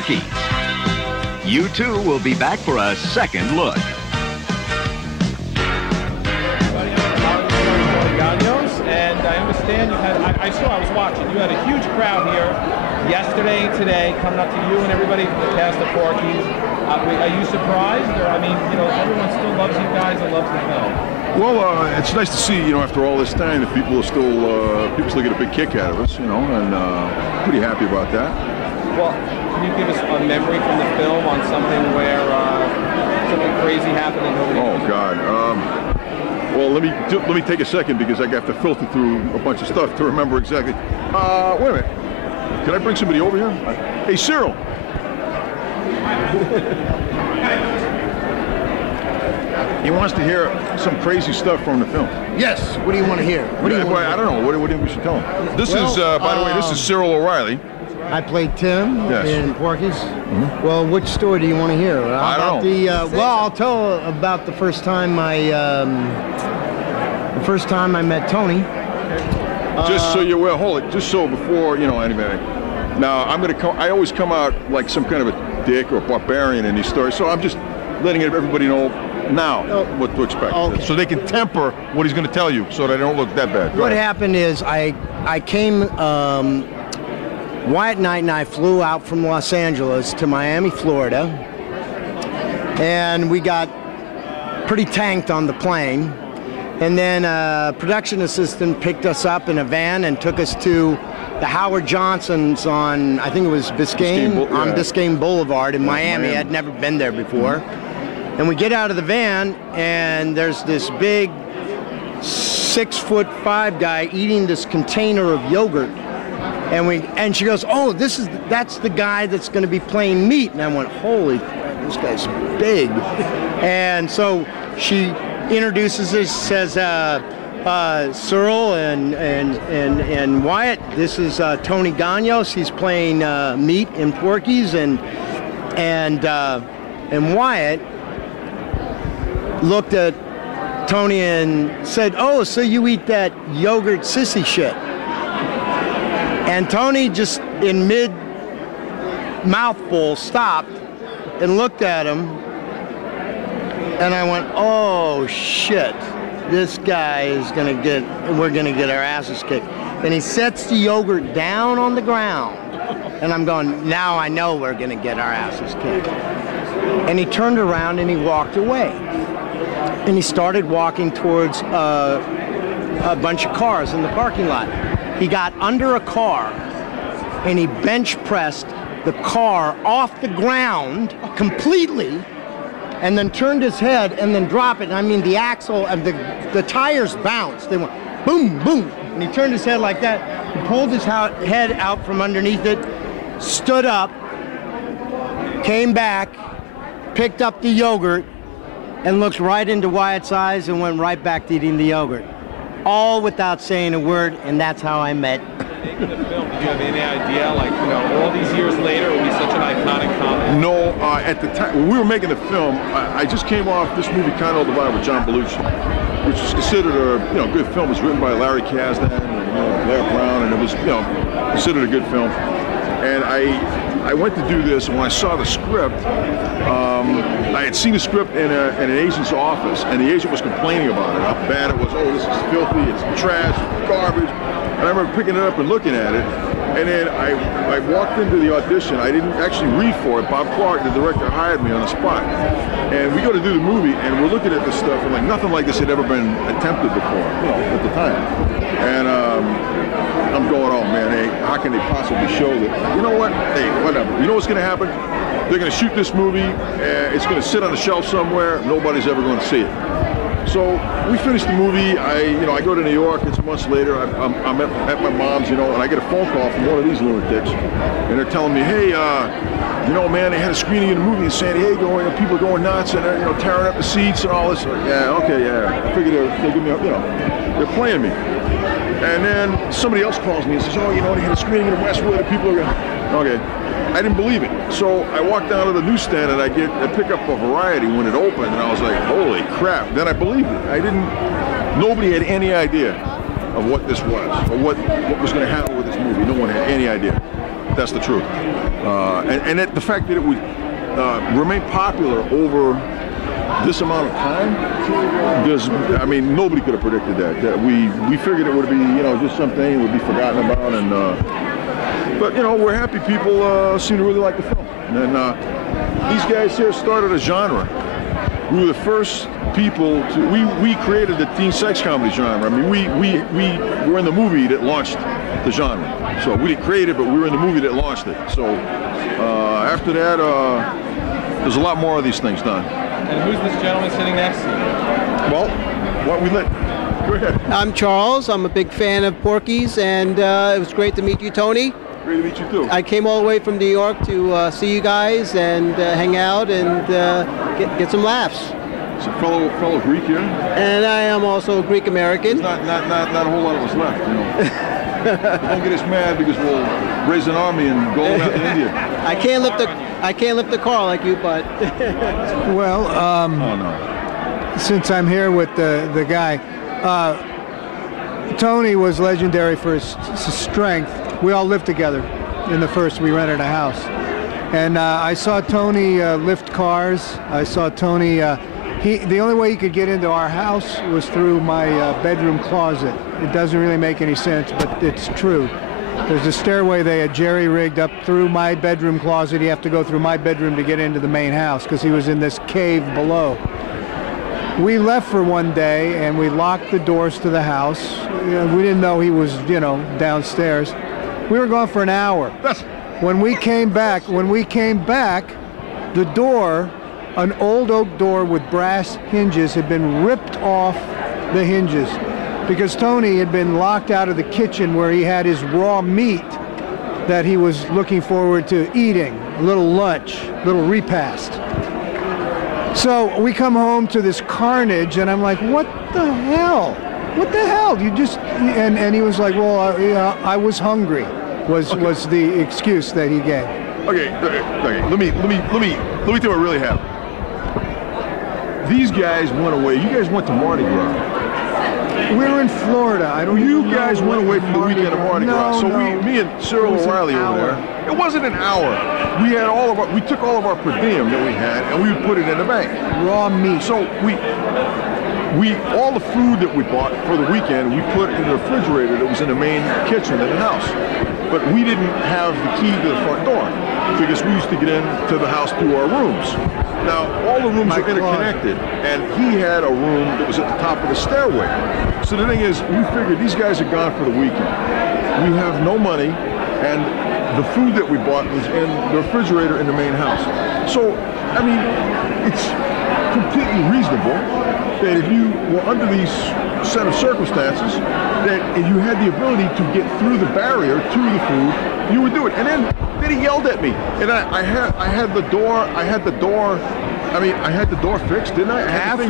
Porky. You two will be back for a second look. And I understand you had, I was watching, you had a huge crowd here yesterday and today coming up to you and everybody from the cast of Porky's. Are you surprised? Or, I mean, you know, everyone still loves you guys and loves the film. Well, it's nice to see, you know, after all this time, that people still get a big kick out of us, you know, and pretty happy about that. Well, can you give us a memory from the film on something where something crazy happened and nobody... Oh, God. Well, let me take a second because I have to filter through a bunch of stuff to remember exactly. Wait a minute. Can I bring somebody over here? Hey, Cyril. He wants to hear some crazy stuff from the film. Yes. What do you want to hear? What do you want to hear? I don't know. What do you think we should tell him? This is, by the way, this is Cyril O'Reilly. I played Tim in Porky's. Mm-hmm. Well, which story do you want to hear? I don't know. Well, I'll tell about the first time I met Tony. Just so you're aware, hold it. Just so before you know anybody. Now I always come out like some kind of a dick or a barbarian in these stories. So I'm just letting everybody know now what to expect, so they can temper what he's going to tell you, so they don't look that bad. What happened is I came. Wyatt Knight and I flew out from Los Angeles to Miami, Florida, and we got pretty tanked on the plane. And then a production assistant picked us up in a van and took us to the Howard Johnson's on, I think it was Biscayne Boulevard in Miami. I'd never been there before. And we get out of the van, and there's this big 6'5" guy eating this container of yogurt. And she goes, oh, that's the guy that's going to be playing Meat. And I went, holy crap, this guy's big. And so she introduces us, says, Cyril and Wyatt, this is Tony Gagnos. He's playing Meat in Porky's, and Wyatt looked at Tony and said, oh, so you eat that yogurt sissy shit. And Tony just in mid-mouthful stopped and looked at him, and I went, oh shit, this guy is we're gonna get our asses kicked. And he sets the yogurt down on the ground, and I'm going, now I know we're gonna get our asses kicked. And he turned around and he walked away. And he started walking towards a bunch of cars in the parking lot. He got under a car and he bench pressed the car off the ground completely, and then turned his head and then dropped it. And I mean, the axle and the tires bounced. They went boom, boom. And he turned his head like that. He pulled his head out from underneath it, stood up, came back, picked up the yogurt, and looked right into Wyatt's eyes and went right back to eating the yogurt. All without saying a word, and that's how I met. Making the film, did you have any idea, like, you know, all these years later, it would be such an iconic comment? No, at the time, when we were making the film, I just came off this movie, Condo the Divide with John Belushi, which was considered a good film. It was written by Larry Kasdan and Blair Brown, and it was considered a good film. And I went to do this, and when I saw the script, I had seen the script in an agent's office, and the agent was complaining about it, how bad it was. Oh, this is filthy, it's trash, it's garbage. And I remember picking it up and looking at it, and then I walked into the audition. I didn't actually read for it. Bob Clark, the director, hired me on the spot. And we go to do the movie, and we're looking at this stuff, and like nothing like this had ever been attempted before, at the time. And I'm going, oh man, hey, how can they possibly show that? You know what? Hey, whatever. You know what's going to happen? They're going to shoot this movie. It's going to sit on a shelf somewhere. Nobody's ever going to see it. So we finished the movie. I go to New York. It's months later. I'm at my mom's, and I get a phone call from one of these lunatics, and they're telling me, hey, man, they had a screening of the movie in San Diego, and people are going nuts, and they're tearing up the seats and all this. Yeah, okay, yeah. I figured they'll give me, they're playing me. And then somebody else calls me and says, oh, they had a screening in Westwood, and people are going, okay. I didn't believe it. So I walked down to the newsstand and I pick up a Variety when it opened, and I was like, holy crap. Then I believed it. Nobody had any idea of what this was, or what was going to happen with this movie. No one had any idea. that's the truth. And the fact that it would remain popular over this amount of time, I mean, nobody could have predicted that we figured it would be, you know, just something that would be forgotten about, and but you know, we're happy people seem to really like the film. And these guys here started a genre. We were the first people to, we created the teen sex comedy genre. I mean, we were in the movie that launched the genre. So we didn't create it, but we were in the movie that launched it. So after that, there's a lot more of these things done. And who's this gentleman sitting next to you? Well, what we let. Go ahead. I'm Charles. I'm a big fan of Porky's, and it was great to meet you, Tony. Great to meet you too. I came all the way from New York to see you guys and hang out and get some laughs. It's a fellow Greek here. And I am also Greek American. There's not a whole lot of us left, you know. Don't get us mad because we'll raise an army and go out to India. I can't lift the car like you, but. Well, oh no. Since I'm here with the guy, Tony was legendary for his strength. We all lived together in the first. We rented a house, and I saw Tony lift cars. I saw Tony. The only way he could get into our house was through my bedroom closet. It doesn't really make any sense, but it's true. There's a stairway they had jerry-rigged up through my bedroom closet. You have to go through my bedroom to get into the main house because he was in this cave below. We left for one day and we locked the doors to the house. We didn't know he was, you know, downstairs. We were gone for an hour. When we came back, the door, an old oak door with brass hinges, had been ripped off the hinges because Tony had been locked out of the kitchen where he had his raw meat that he was looking forward to eating, a little lunch, a little repast. So we come home to this carnage, and I'm like, what the hell? What the hell? You just, and he was like, well, I was hungry, was the excuse that he gave. Okay. Let me tell you what really happened. These guys went away. You guys went to Mardi Gras. We were in Florida. I don't. You guys went away for the weekend of Mardi Gras. So me and Cyril O'Reilly over there. It wasn't an hour. We had we took all of our per diem that we had, and we put it in the bank. Raw meat. So all the food that we bought for the weekend, we put in the refrigerator that was in the main kitchen in the house. But we didn't have the key to the front door because we used to get into the house through our rooms. Now, all the rooms are interconnected, and he had a room that was at the top of the stairway. So the thing is, we figured these guys are gone for the weekend. We have no money, and the food that we bought was in the refrigerator in the main house. So, I mean, it's completely reasonable that if you were under these set of circumstances, that if you had the ability to get through the barrier to the food, you would do it. And then he yelled at me, and I had the door fixed, didn't I? After.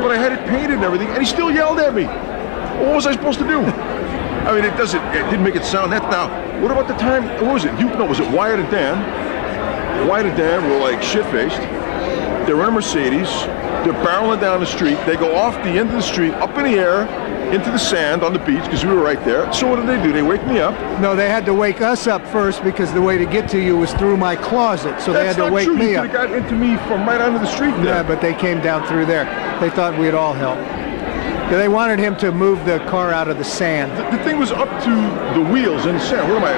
But I had it painted and everything, and he still yelled at me. What was I supposed to do? I mean, it didn't make it sound that. Now, what about the time? What was it? Was it Wyatt and Dan? Wyatt and Dan were like shit-faced. They're in a Mercedes. They're barreling down the street. They go off the end of the street, up in the air, into the sand on the beach, because we were right there. So what did? They wake me up. No, they had to wake us up first because the way to get to you was through my closet. So they had to wake me up. They got into me from right onto the street there. Yeah, but they came down through there. They thought we'd all help. They wanted him to move the car out of the sand. The thing was up to the wheels in the sand. What am I,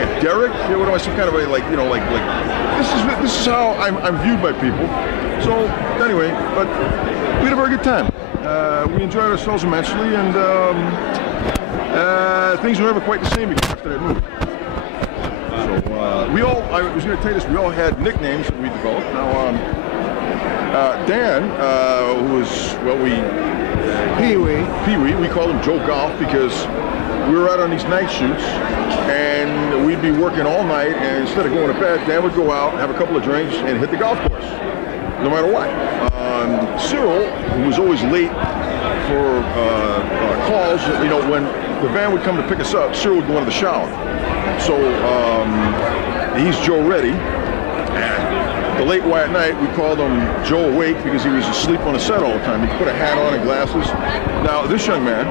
a derrick? What am I, some kind of this is how I'm viewed by people. So anyway, but we had a very good time. We enjoyed ourselves immensely, and things were never quite the same again after that movie. So I was going to tell you this, we all had nicknames that we developed. Now, Dan, who was, Pee-wee, we called him Joe Golf because we were out on these night shoots, and we'd be working all night, and instead of going to bed, Dan would go out, have a couple of drinks, and hit the golf course, no matter what. Cyril, who was always late for calls, when the van would come to pick us up, Cyril would go into the shower. So he's Joe Ready, and the late Wyatt night, we called him Joe Awake because he was asleep on the set all the time. He put a hat on and glasses. Now, this young man,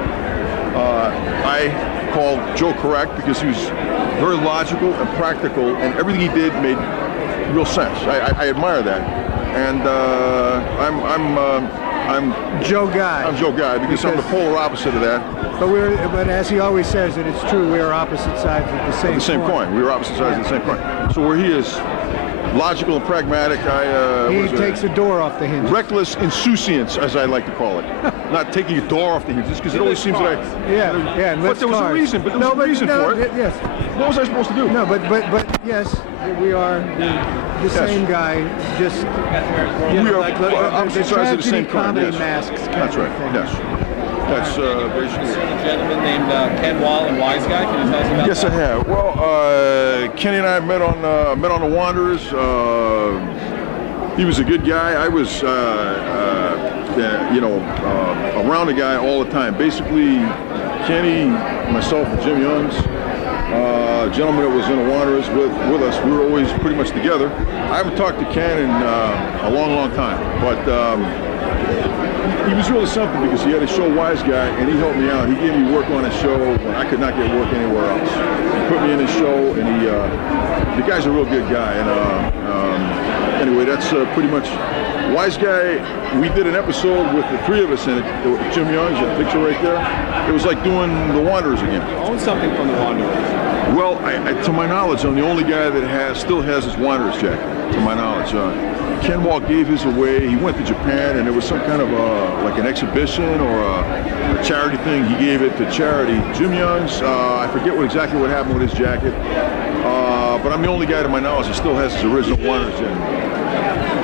I called Joe Correct because he was very logical and practical, and everything he did made real sense. I admire that, and I'm Joe Guy. I'm Joe Guy because I'm the polar opposite of that. But as he always says, and it's true, we are opposite sides of the same coin. We are opposite sides of the same coin. So where he is logical and pragmatic, he takes a door off the hinges. Reckless insouciance, as I like to call it. Not taking a door off the hinges, because it always seems like yeah. But there was a reason. But there was a reason for it. Yes. What was I supposed to do? No, but yes, we are the same guy. Just we are opposite sides of the same coin. Comedy Yes. masks. That's right. Yes. That's basically. A gentleman named Ken Wall and Wise Guy. Can you tell us about that? Yes, I have. Well, Kenny and I met on the Wanderers. He was a good guy. I was, around the guy all the time. Basically, Kenny, myself, and Jim Youngs, gentleman that was in the Wanderers with us, we were always pretty much together. I haven't talked to Ken in a long, long time, but he was really something because he had a show Wise Guy, and he helped me out. He gave me work on his show when I could not get work anywhere else. He put me in his show, and the guy's a real good guy. And anyway, that's pretty much Wise Guy. We did an episode with the three of us in it. Jim Youngs, the picture right there. It was like doing the Wanderers again. You own something from the Wanderers. Well, to my knowledge, I'm the only guy that still has his Wanderers jacket. To my knowledge, Ken Wall gave his away. He went to Japan, and it was some kind of like an exhibition or a charity thing. He gave it to charity. Jim Youngs, I forget exactly what happened with his jacket, but I'm the only guy to my knowledge that still has his original Wanderers jacket.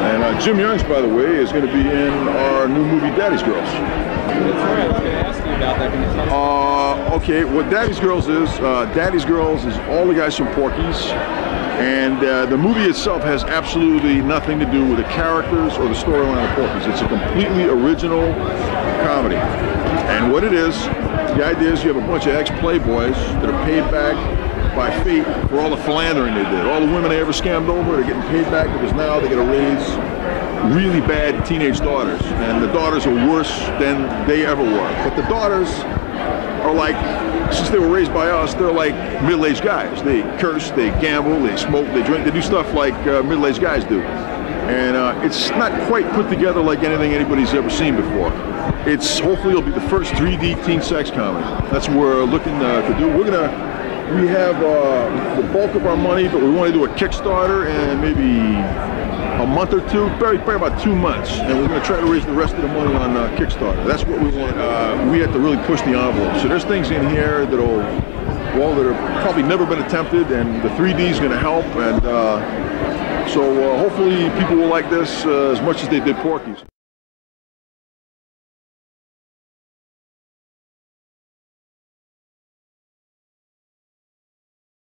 And Jim Youngs, by the way, is going to be in our new movie, Daddy's Girls. That's right. I was going to ask you about that. Can you tell us? Okay, what Daddy's Girls is all the guys from Porky's. And the movie itself has absolutely nothing to do with the characters or the storyline of Porky's. It's a completely original comedy. And what it is, the idea is you have a bunch of ex-playboys that are paid back by fate for all the philandering they did. All the women they ever scammed over, they're getting paid back because now they're going to raise really bad teenage daughters. And the daughters are worse than they ever were. But the daughters are like, since they were raised by us, they're like middle-aged guys. They curse, they gamble, they smoke, they drink, they do stuff like middle-aged guys do. And it's not quite put together like anything anybody's ever seen before. Hopefully it'll be the first 3D teen sex comedy. That's what we're looking to do. We have the bulk of our money, but we want to do a Kickstarter and maybe a month or two, probably about 2 months, and we're going to try to raise the rest of the money on Kickstarter. That's what we want. We have to really push the envelope. So there's things in here that are probably never been attempted, and the 3D is going to help. And so hopefully people will like this as much as they did Porky's.